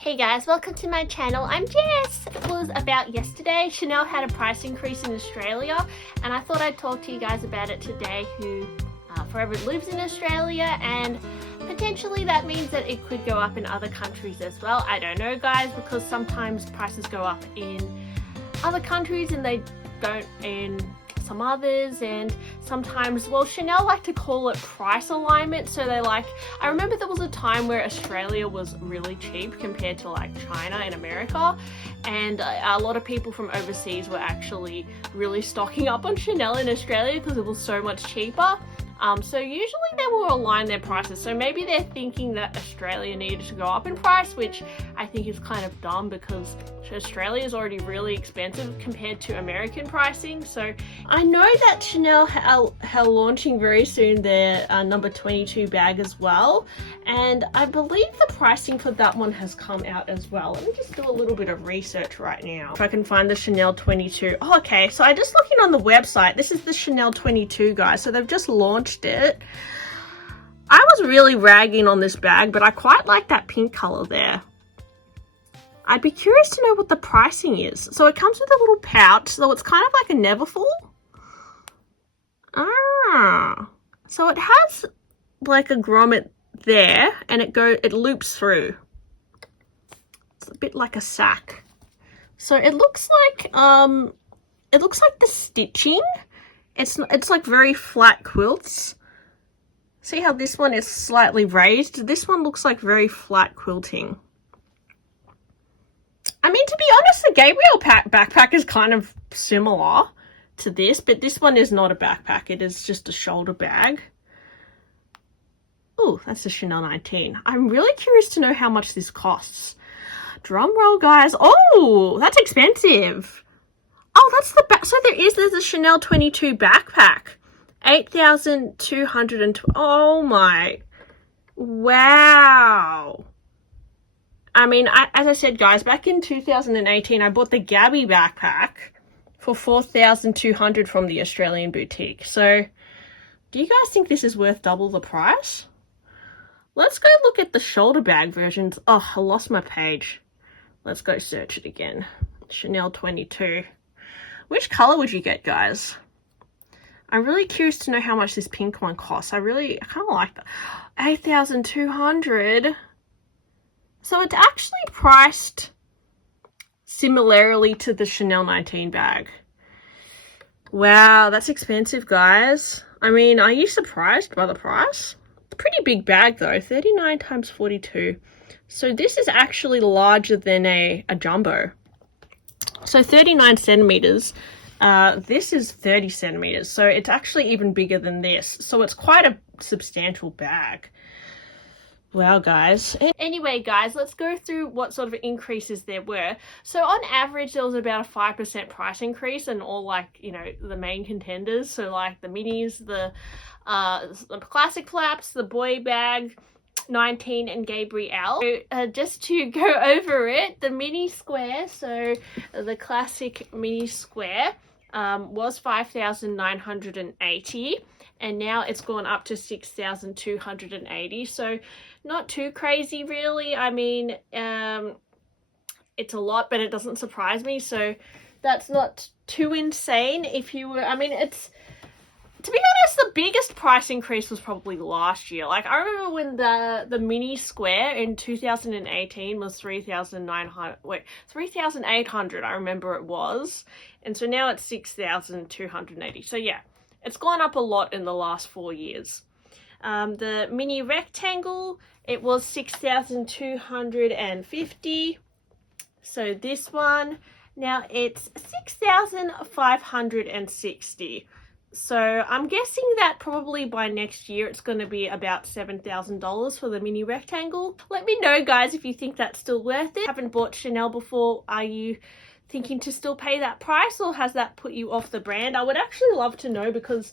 Hey guys, welcome to my channel. I'm Jess. It was about yesterday. Chanel had a price increase in Australia and I thought I'd talk to you guys about it today who forever lives in Australia, and potentially that means that it could go up in other countries as well. I don't know guys, because sometimes prices go up in other countries and they don't in some others, and sometimes, well, Chanel like to call it price alignment. So they like, I remember there was a time where Australia was really cheap compared to like China and America, and a lot of people from overseas were actually really stocking up on Chanel in Australia because it was so much cheaper. So usually they will align their prices. So maybe they're thinking that Australia needed to go up in price, which I think is kind of dumb because Australia is already really expensive compared to American pricing. So I know that Chanel are launching very soon their number 22 bag as well. And I believe the pricing for that one has come out as well. Let me just do a little bit of research right now. If I can find the Chanel 22. Oh, okay. So I just looking on the website. This is the Chanel 22, guys. So they've just launched it. I was really ragging on this bag, but I quite like that pink color there. I'd be curious to know what the pricing is. So it comes with a little pouch, so it's kind of like a Neverfull. So it has like a grommet there, and it loops through. It's a bit like a sack. So it looks like the stitching. It's like very flat quilts. See how this one is slightly raised? This one looks like very flat quilting. I mean, to be honest, the Gabrielle backpack is kind of similar to this, but this one is not a backpack. It is just a shoulder bag. Oh, that's the Chanel 19. I'm really curious to know how much this costs. Drum roll, guys. Oh, that's expensive. Oh, that's the back. So there's a Chanel 22 backpack. 8,220. Oh my. Wow. I mean, as I said, guys, back in 2018, I bought the Gabby backpack for 4,200 from the Australian boutique. So do you guys think this is worth double the price? Let's go look at the shoulder bag versions. Oh, I lost my page. Let's go search it again. Chanel 22. Which color would you get, guys? I'm really curious to know how much this pink one costs. I kind of like that. 8,200. So it's actually priced similarly to the Chanel 19 bag. Wow, that's expensive, guys. I mean, are you surprised by the price? It's a pretty big bag though, 39 times 42. So this is actually larger than a jumbo. So 39 centimeters. This is 30 centimeters. So it's actually even bigger than this. So it's quite a substantial bag. Wow, guys. Anyway, guys, let's go through what sort of increases there were. So on average, there was about a 5% price increase in all, like, you know, the main contenders. So like the minis, the classic flaps, the boy bag, 19 and Gabrielle. So, just to go over it, the mini square, so the classic mini square was 5,980. And now it's gone up to 6,280. So not too crazy, really. I mean, it's a lot, but it doesn't surprise me. So that's not too insane. If you were, I mean, it's, to be honest, the biggest price increase was probably last year. Like, I remember when the mini square in 2018 was 3,800. I remember it was. And so now it's 6,280. So yeah. It's gone up a lot in the last 4 years. The mini rectangle, it was 6,250. So this one, now it's 6,560. So I'm guessing that probably by next year it's going to be about $7,000 for the mini rectangle. Let me know, guys, if you think that's still worth it. Haven't bought Chanel before. Are you thinking to still pay that price, or has that put you off the brand? I would actually love to know, because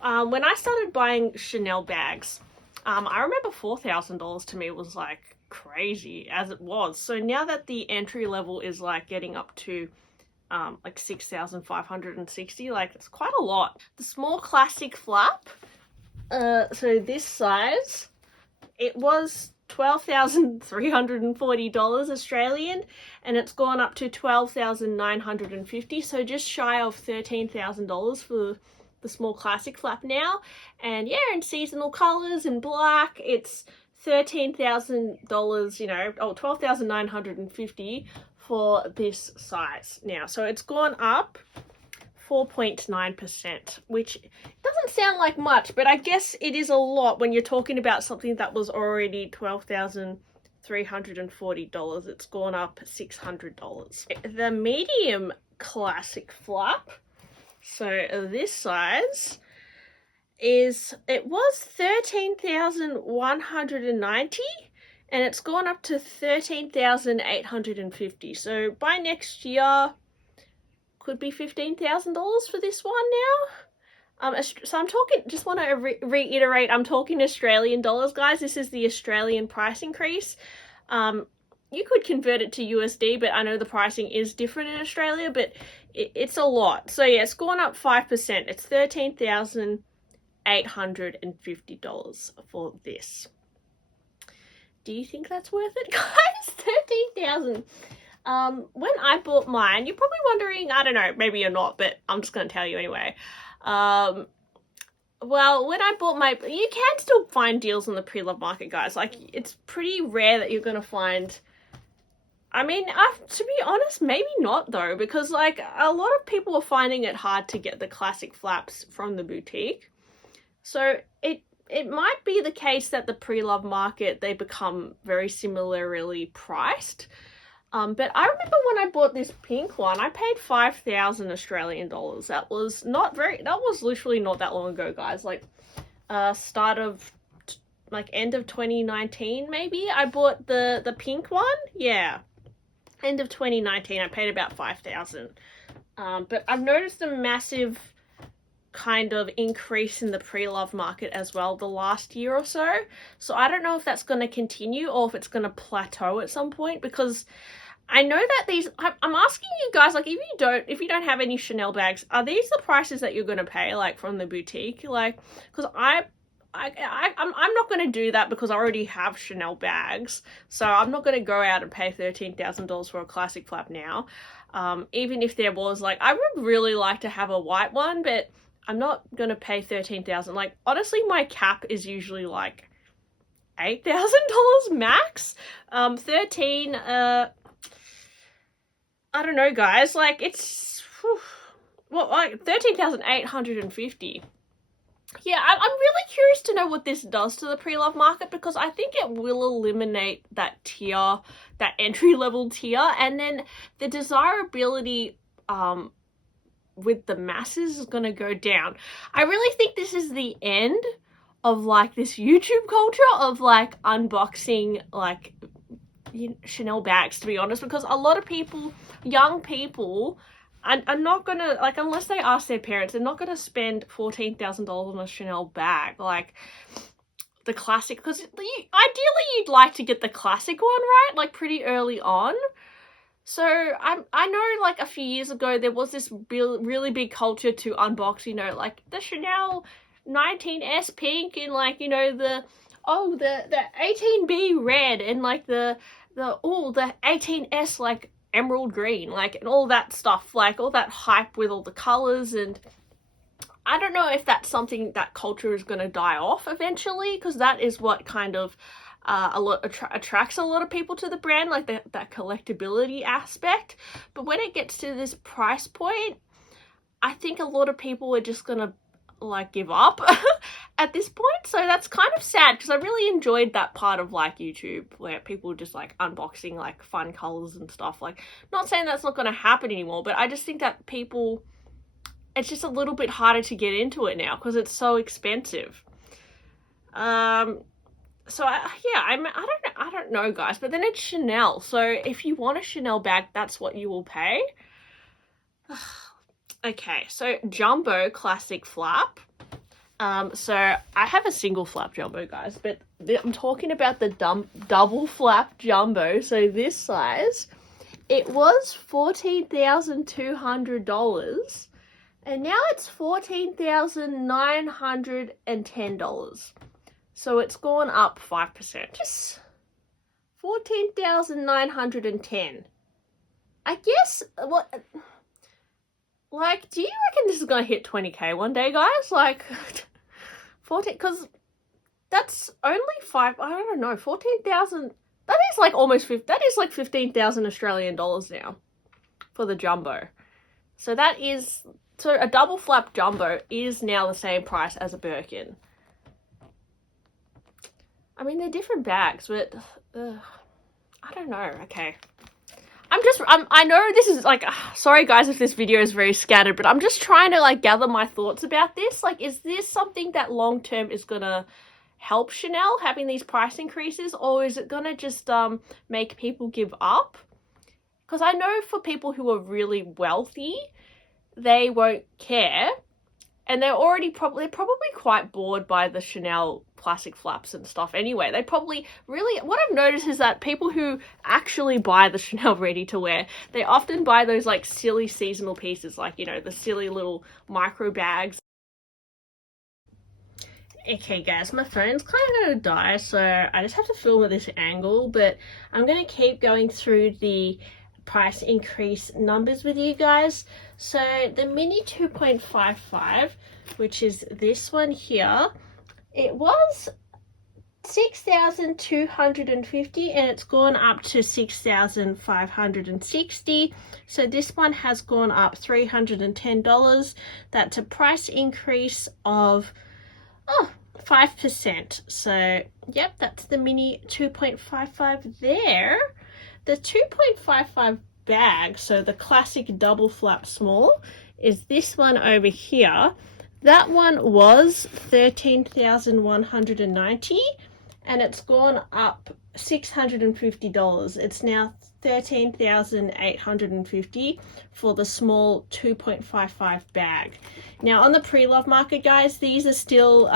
when I started buying Chanel bags, I remember $4,000 to me was like crazy as it was. So now that the entry level is like getting up to like 6,560, like it's quite a lot. The small classic flap, so this size, it was $12,340 Australian, and it's gone up to $12,950, so just shy of $13,000 for the small classic flap now. And yeah, in seasonal colors and black, it's $13,000, you know, oh, $12,950 for this size now. So it's gone up 4.9%, which doesn't sound like much, but I guess it is a lot when you're talking about something that was already $12,340. It's gone up $600. The medium classic flap, so this size, it was 13,190 and it's gone up to 13,850. So by next year, could be $15,000 for this one now. So I'm talking, just want to reiterate, I'm talking Australian dollars, guys. This is the Australian price increase. You could convert it to USD, but I know the pricing is different in Australia, but it's a lot. So yeah, it's gone up 5%. It's $13,850 for this. Do you think that's worth it, guys? $13,000. When I bought mine, you're probably wondering, I don't know, maybe you're not, but I'm just going to tell you anyway. Well, when I bought you can still find deals on the pre-love market, guys. Like, it's pretty rare that you're going to find, I mean, to be honest, maybe not though, because like a lot of people are finding it hard to get the classic flaps from the boutique. So it might be the case that the pre-love market, they become very similarly priced. But I remember when I bought this pink one, I paid 5,000 Australian dollars. That was literally not that long ago, guys. Like, end of 2019, maybe. I bought the pink one. Yeah. End of 2019, I paid about 5,000. But I've noticed a massive kind of increase in the pre-love market as well the last year or so. So I don't know if that's going to continue or if it's going to plateau at some point, because I know that I'm asking you guys, like, if you don't have any Chanel bags, are these the prices that you're going to pay, like, from the boutique? Like, because I'm not going to do that because I already have Chanel bags. So I'm not going to go out and pay $13,000 for a classic flap now. Even if there was, like, I would really like to have a white one, but I'm not going to pay $13,000. Like, honestly, my cap is usually like $8,000 max. 13, I don't know, guys, like, it's, like 13,850. Yeah, I'm really curious to know what this does to the pre-love market, because I think it will eliminate that tier, that entry-level tier, and then the desirability with the masses is going to go down. I really think this is the end of, like, this YouTube culture of, like, unboxing, like, Chanel bags, to be honest, because a lot of people, young people, are not gonna, like, unless they ask their parents, they're not gonna spend $14,000 on a Chanel bag, like the classic, because ideally you'd like to get the classic one, right, like, pretty early on. So I know, like, a few years ago there was this really big culture to unbox, you know, like the Chanel 19S pink and, like, you know, the 18B red and, like, the 18S, like, emerald green, like, and all that stuff, like, all that hype with all the colors. And I don't know if that's something, that culture is going to die off eventually, because that is what kind of attracts a lot of people to the brand, like that collectability aspect. But when it gets to this price point, I think a lot of people are just gonna, like, give up at this point. So that's kind of sad, because I really enjoyed that part of, like, YouTube where people just, like, unboxing, like, fun colors and stuff. Like, not saying that's not going to happen anymore, but I just think that people, it's just a little bit harder to get into it now because it's so expensive. So I don't know, guys, but then it's Chanel. So if you want a Chanel bag, that's what you will pay. Okay, so jumbo classic flap. So I have a single flap jumbo, guys, but I'm talking about the double flap jumbo. So this size, it was $14,200, and now it's $14,910. So it's gone up 5%. 14,910. I guess, what, like, do you reckon this is going to hit 20k one day, guys? Like, 14, because that's only I don't know, 14,000, that is like almost, that is like 15,000 Australian dollars now for the jumbo. So that is, so a double flap jumbo is now the same price as a Birkin. I mean, they're different bags, but I don't know. Okay. I know this is like, sorry guys if this video is very scattered, but I'm just trying to like gather my thoughts about this. Like, is this something that long term is gonna help Chanel having these price increases, or is it gonna just make people give up? Because I know for people who are really wealthy, they won't care, and they're probably quite bored by the Chanel plastic flaps and stuff anyway. They probably really, what I've noticed is that people who actually buy the Chanel ready to wear, they often buy those like silly seasonal pieces, like, you know, the silly little micro bags. Okay guys, my phone's kind of gonna die, so I just have to film at this angle, but I'm gonna keep going through the price increase numbers with you guys. So the mini 2.55, which is this one here, it was 6,250 and it's gone up to 6,560. So this one has gone up $310. That's a price increase of 5%. So yep, that's the mini 2.55 there. The 2.55 bag, so the classic double flap small, is this one over here. That one was 13,190 and it's gone up $650. It's now 13,850 for the small 2.55 bag. Now on the pre-love market, guys, these are still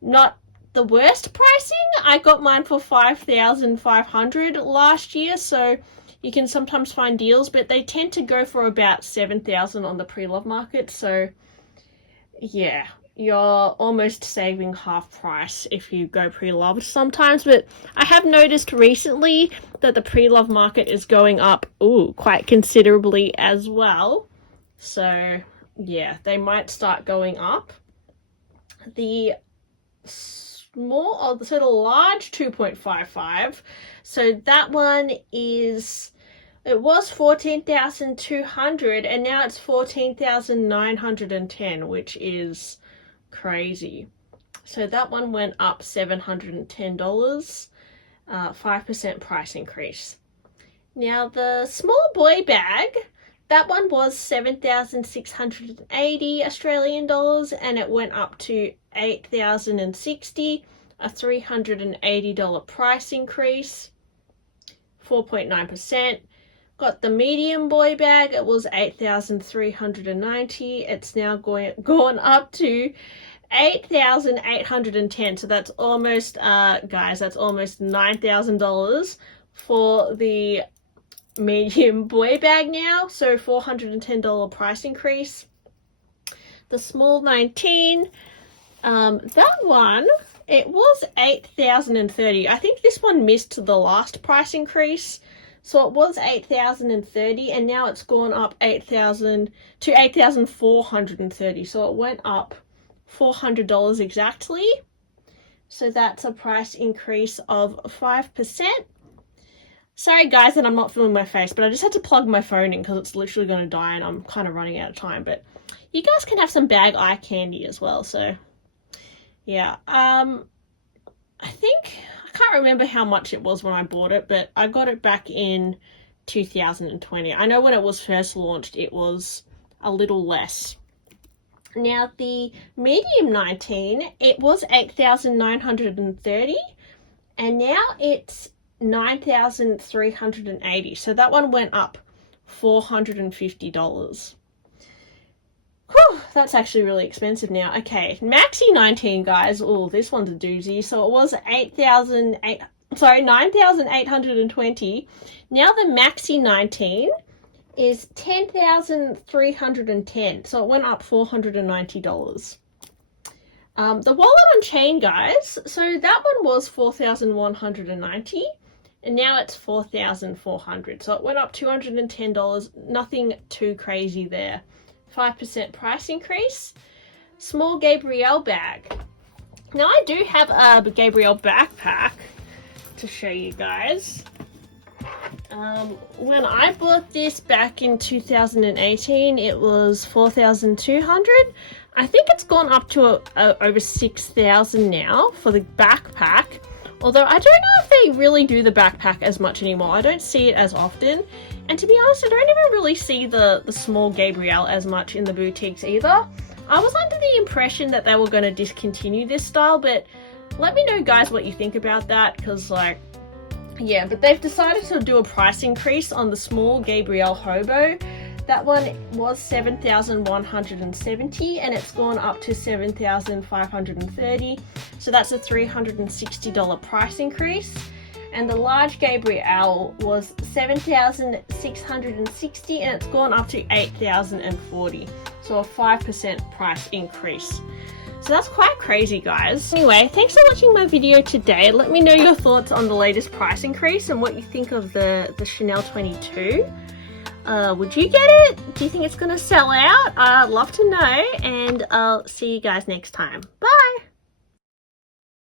not the worst pricing. I got mine for 5,500 last year, so you can sometimes find deals, but they tend to go for about 7,000 on the pre-love market. So yeah, you're almost saving half price if you go pre-loved sometimes. But I have noticed recently that the pre-love market is going up quite considerably as well. So yeah, they might start going up. The small, so the large 2.55, so that one is, it was 14,200 and now it's 14,910, which is crazy. So that one went up $710, 5% price increase. Now the small boy bag, that one was 7,680 Australian dollars and it went up to 8,060, a $380 price increase, 4.9%. Got the medium boy bag, it was 8,390. It's now gone up to 8,810. So that's almost, guys, that's almost $9,000 for the medium boy bag now. So $410 price increase. The small 19, that one, it was 8,030. I think this one missed the last price increase. So it was 8,030 and now it's gone up 8,000 to 8,430. So it went up $400 exactly. So that's a price increase of 5%. Sorry guys that I'm not filming my face, but I just had to plug my phone in because it's literally going to die and I'm kind of running out of time. But you guys can have some bag eye candy as well. So yeah, I think, I can't remember how much it was when I bought it, but I got it back in 2020. I know when it was first launched, it was a little less. Now the medium 19, it was 8,930 and now it's 9,380. So that one went up $450. Whew, that's actually really expensive now. Okay, maxi 19, guys. Oh, this one's a doozy. So it was 9,820. Now the maxi 19 is 10,310. So it went up $490. The wallet on chain, guys. So that one was 4,190. and now it's $4,400. So it went up $210, nothing too crazy there. 5% price increase. Small Gabrielle bag. Now I do have a Gabrielle backpack to show you guys. When I bought this back in 2018, it was $4,200. I think it's gone up to over $6,000 now for the backpack. Although I don't know if they really do the backpack as much anymore. I don't see it as often. And to be honest, I don't even really see the small Gabrielle as much in the boutiques either. I was under the impression that they were going to discontinue this style, but let me know guys what you think about that, because like, yeah, but they've decided to do a price increase on the small Gabrielle Hobo. That one was $7,170 and it's gone up to $7,530. So that's a $360 price increase. And the large Gabrielle was $7,660 and it's gone up to $8,040. So a 5% price increase. So that's quite crazy, guys. Anyway, thanks for watching my video today. Let me know your thoughts on the latest price increase and what you think of the Chanel 22. Would you get it? Do you think it's going to sell out? I'd love to know, and I'll see you guys next time. Bye!